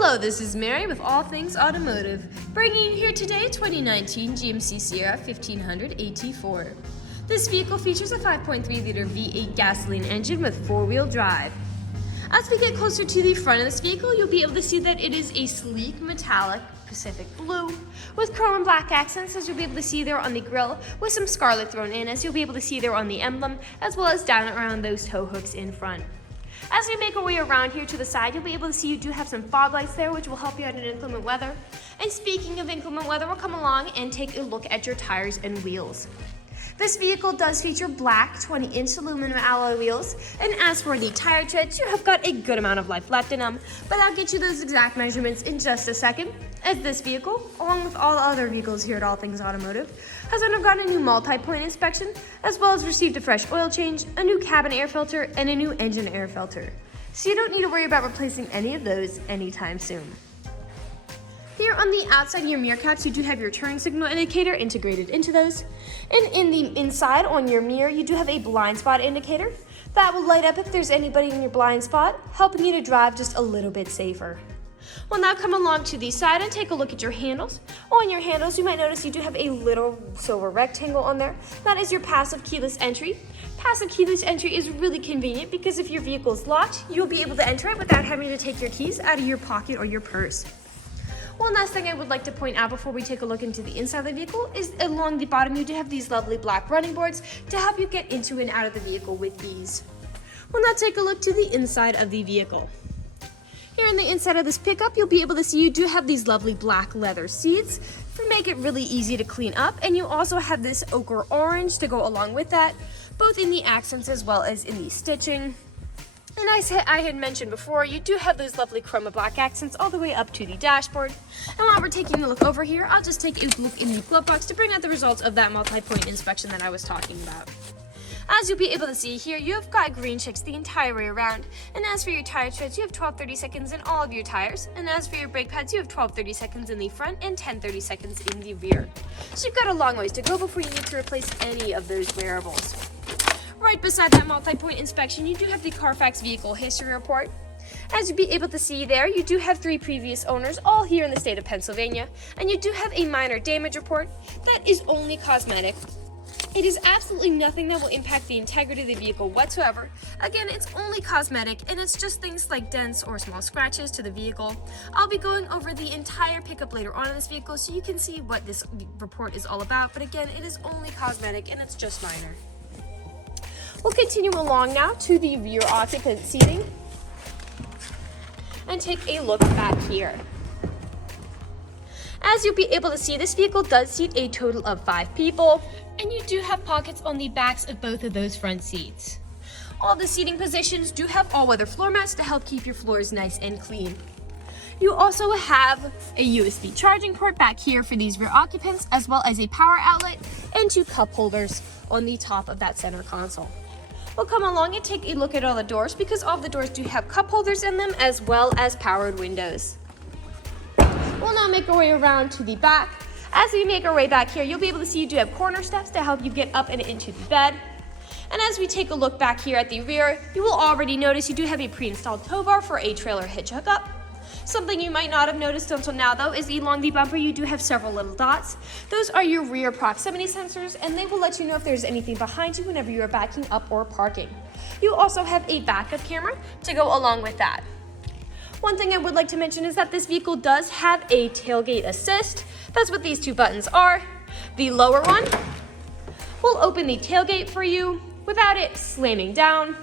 Hello, this is Mary with All Things Automotive, bringing you here today 2019 GMC Sierra 1500 AT4. This vehicle features a 5.3-liter V8 gasoline engine with four-wheel drive. As we get closer to the front of this vehicle, you'll be able to see that it is a sleek metallic Pacific blue with chrome and black accents, as you'll be able to see there on the grille, with some scarlet thrown in, as you'll be able to see there on the emblem, as well as down around those tow hooks in front. As we make our way around here to the side, you'll be able to see you do have some fog lights there, which will help you out in inclement weather. And speaking of inclement weather, we'll come along and take a look at your tires and wheels. This vehicle does feature black 20-inch aluminum alloy wheels, and as for the tire treads, you have got a good amount of life left in them, but I'll get you those exact measurements in just a second, as this vehicle, along with all other vehicles here at All Things Automotive, has undergone a new multi-point inspection, as well as received a fresh oil change, a new cabin air filter, and a new engine air filter. So you don't need to worry about replacing any of those anytime soon. Here on the outside of your mirror caps, you do have your turn signal indicator integrated into those. And in the inside on your mirror, you do have a blind spot indicator that will light up if there's anybody in your blind spot, helping you to drive just a little bit safer. We'll now come along to the side and take a look at your handles. On your handles, you might notice you do have a little silver rectangle on there. That is your passive keyless entry. Passive keyless entry is really convenient because if your vehicle is locked, you'll be able to enter it without having to take your keys out of your pocket or your purse. One last thing I would like to point out before we take a look into the inside of the vehicle is along the bottom you do have these lovely black running boards to help you get into and out of the vehicle with ease. We'll now take a look to the inside of the vehicle. Here on the inside of this pickup, you'll be able to see you do have these lovely black leather seats to make it really easy to clean up, and you also have this ochre orange to go along with that, both in the accents as well as in the stitching. And as I had mentioned before, you do have those lovely chroma black accents all the way up to the dashboard. And while we're taking a look over here, I'll just take a look in the glove box to bring out the results of that multi-point inspection that I was talking about. As you'll be able to see here, you have got green checks the entire way around. And as for your tire treads, you have 12-30 seconds in all of your tires. And as for your brake pads, you have 12-30 seconds in the front and 10-30 seconds in the rear. So you've got a long ways to go before you need to replace any of those wearables. Right beside that multi-point inspection, you do have the Carfax Vehicle History Report. As you'll be able to see there, you do have 3 previous owners, all here in the state of Pennsylvania, and you do have a minor damage report that is only cosmetic. It is absolutely nothing that will impact the integrity of the vehicle whatsoever. Again, it's only cosmetic, and it's just things like dents or small scratches to the vehicle. I'll be going over the entire pickup later on in this vehicle so you can see what this report is all about, but again, it is only cosmetic and it's just minor. We'll continue along now to the rear occupant seating and take a look back here. As you'll be able to see, this vehicle does seat a total of 5 people, and you do have pockets on the backs of both of those front seats. All the seating positions do have all-weather floor mats to help keep your floors nice and clean. You also have a USB charging port back here for these rear occupants, as well as a power outlet and 2 cup holders on the top of that center console. We'll come along and take a look at all the doors because all of the doors do have cup holders in them as well as powered windows. We'll now make our way around to the back. As we make our way back here, you'll be able to see you do have corner steps to help you get up and into the bed. And as we take a look back here at the rear, you will already notice you do have a pre-installed tow bar for a trailer hitch hookup. Something you might not have noticed until now, though, is along the bumper you do have several little dots. Those are your rear proximity sensors, and they will let you know if there's anything behind you whenever you are backing up or parking. You also have a backup camera to go along with that. One thing I would like to mention is that this vehicle does have a tailgate assist. That's what these 2 buttons are. The lower one will open the tailgate for you without it slamming down.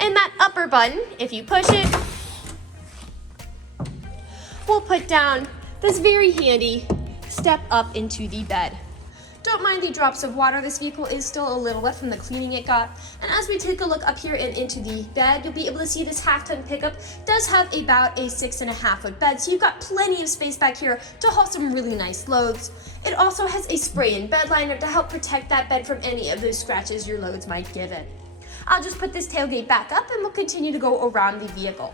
And that upper button, if you push it, will put down this very handy step up into the bed. Don't mind the drops of water. This vehicle is still a little wet from the cleaning it got. And as we take a look up here and into the bed, you'll be able to see this half-ton pickup does have about a 6.5-foot bed. So you've got plenty of space back here to haul some really nice loads. It also has a spray-in bed liner to help protect that bed from any of those scratches your loads might give it. I'll just put this tailgate back up and we'll continue to go around the vehicle.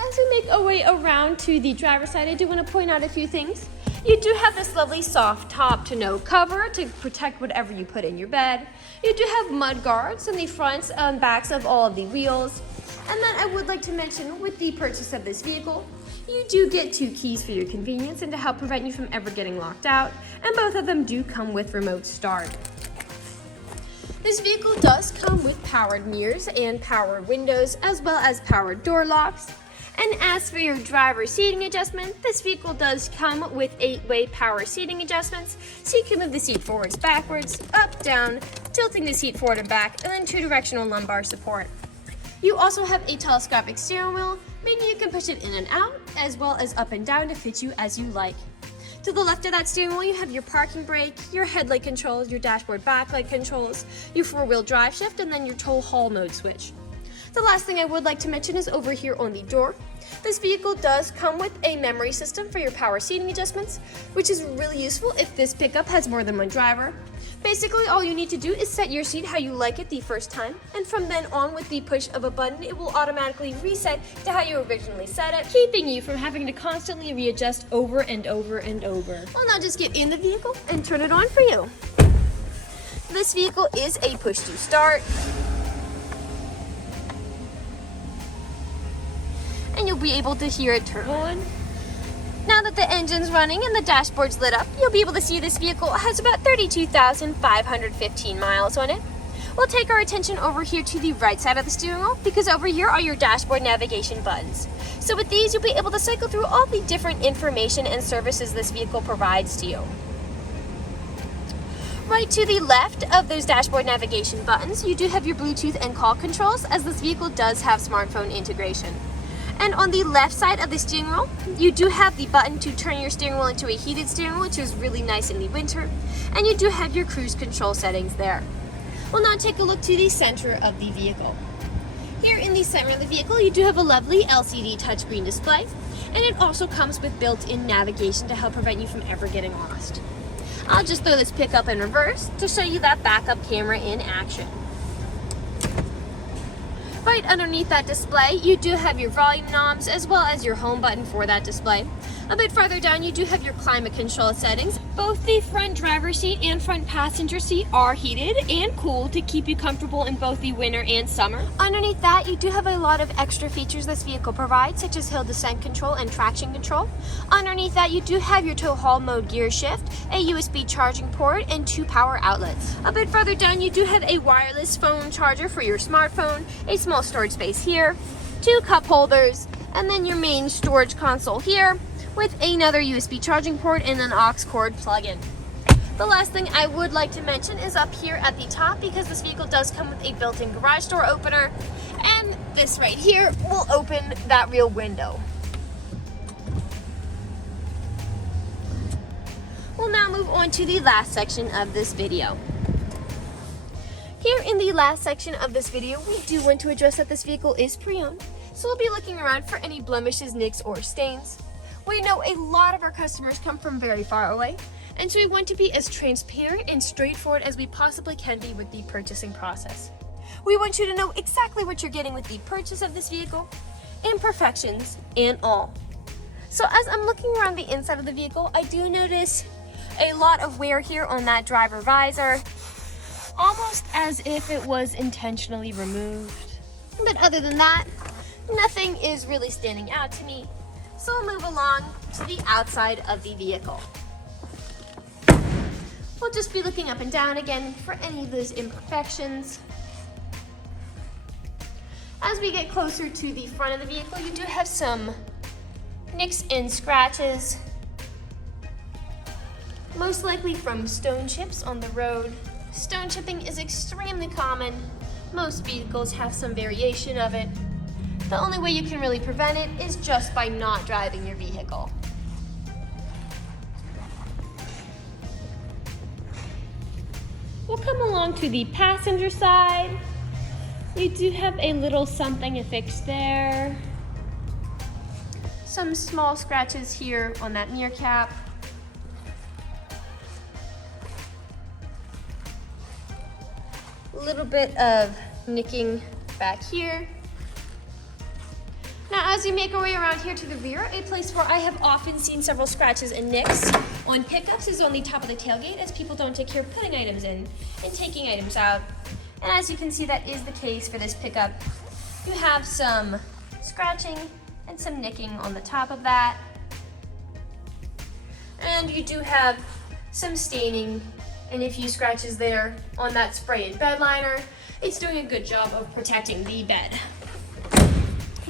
As we make our way around to the driver's side, I do want to point out a few things. You do have this lovely soft top to no cover to protect whatever you put in your bed. You do have mud guards on the fronts and backs of all of the wheels. And then I would like to mention with the purchase of this vehicle, You do get 2 keys for your convenience and to help prevent you from ever getting locked out, and both of them do come with remote start. This vehicle does come with powered mirrors and powered windows, as well as powered door locks. And as for your driver seating adjustment, this vehicle does come with 8-way power seating adjustments, so you can move the seat forwards, backwards, up, down, tilting the seat forward and back, and then 2-directional lumbar support. You also have a telescopic steering wheel, meaning you can push it in and out, as well as up and down to fit you as you like. To the left of that steering wheel, you have your parking brake, your headlight controls, your dashboard backlight controls, your 4-wheel drive shift, and then your tow haul mode switch. The last thing I would like to mention is over here on the door. This vehicle does come with a memory system for your power seating adjustments, which is really useful if this pickup has more than one driver. Basically, all you need to do is set your seat how you like it the first time, and from then on, with the push of a button, it will automatically reset to how you originally set it, keeping you from having to constantly readjust over and over and over. I'll now just get in the vehicle and turn it on for you. This vehicle is a push to start, and you'll be able to hear it turn on. Now that the engine's running and the dashboard's lit up, you'll be able to see this vehicle has about 32,515 miles on it. We'll take our attention over here to the right side of the steering wheel, because over here are your dashboard navigation buttons. So with these, you'll be able to cycle through all the different information and services this vehicle provides to you. Right to the left of those dashboard navigation buttons, you do have your Bluetooth and call controls, as this vehicle does have smartphone integration. And on the left side of the steering wheel, you do have the button to turn your steering wheel into a heated steering wheel, which is really nice in the winter. And you do have your cruise control settings there. We'll now take a look to the center of the vehicle. Here in the center of the vehicle, you do have a lovely LCD touchscreen display, and it also comes with built-in navigation to help prevent you from ever getting lost. I'll just throw this pickup in reverse to show you that backup camera in action. Right underneath that display, you do have your volume knobs as well as your home button for that display. A bit farther down, you do have your climate control settings. Both the front driver's seat and front passenger seat are heated and cooled to keep you comfortable in both the winter and summer. Underneath that, you do have a lot of extra features this vehicle provides, such as hill descent control and traction control. Underneath that, you do have your tow haul mode gear shift, a USB charging port, and 2 power outlets. A bit further down, you do have a wireless phone charger for your smartphone, a small storage space here, 2 cup holders, and then your main storage console here, with another USB charging port and an aux cord plug-in. The last thing I would like to mention is up here at the top, because this vehicle does come with a built-in garage door opener, and this right here will open that rear window. We'll now move on to the last section of this video. Here in the last section of this video, we do want to address that this vehicle is pre-owned, so we'll be looking around for any blemishes, nicks, or stains. We know a lot of our customers come from very far away, and so we want to be as transparent and straightforward as we possibly can be with the purchasing process. We want you to know exactly what you're getting with the purchase of this vehicle, imperfections, and all. So as I'm looking around the inside of the vehicle, I do notice a lot of wear here on that driver visor, almost as if it was intentionally removed. But other than that, nothing is really standing out to me. So we'll move along to the outside of the vehicle. We'll just be looking up and down again for any of those imperfections. As we get closer to the front of the vehicle, you do have some nicks and scratches, most likely from stone chips on the road. Stone chipping is extremely common. Most vehicles have some variation of it. The only way you can really prevent it is just by not driving your vehicle. We'll come along to the passenger side. You do have a little something affixed there. Some small scratches here on that mirror cap. A little bit of nicking back here. Now, as we make our way around here to the rear, a place where I have often seen several scratches and nicks on pickups is on the top of the tailgate, as people don't take care of putting items in and taking items out. And as you can see, that is the case for this pickup. You have some scratching and some nicking on the top of that. And you do have some staining and a few scratches there on that spray and bed liner. It's doing a good job of protecting the bed.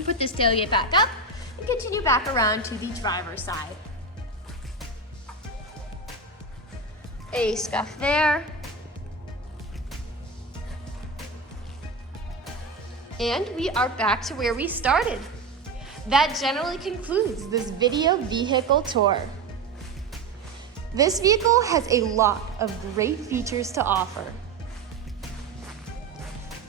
Put this tailgate back up and continue back around to the driver's side. A scuff there. And we are back to where we started. That generally concludes this video vehicle tour. This vehicle has a lot of great features to offer.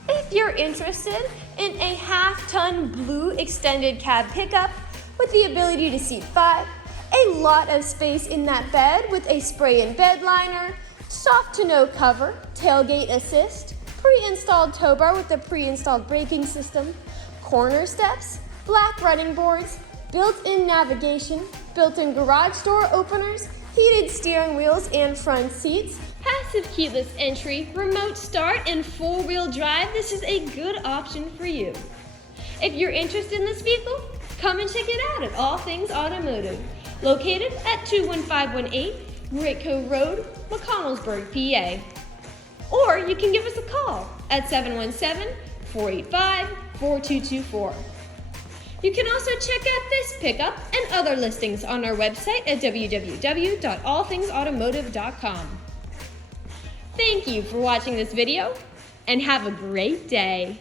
If you're interested in a half-ton blue extended cab pickup with the ability to seat 5, a lot of space in that bed with a spray and bed liner, soft to no cover, tailgate assist, pre-installed tow bar with a pre-installed braking system, corner steps, black running boards, built-in navigation, built-in garage door openers, heated steering wheels and front seats, passive keyless entry, remote start, and four-wheel drive, this is a good option for you. If you're interested in this vehicle, come and check it out at All Things Automotive, located at 21518 Ritco Road, McConnellsburg, PA. Or you can give us a call at 717-485-4224. You can also check out this pickup and other listings on our website at www.allthingsautomotive.com. Thank you for watching this video, and have a great day.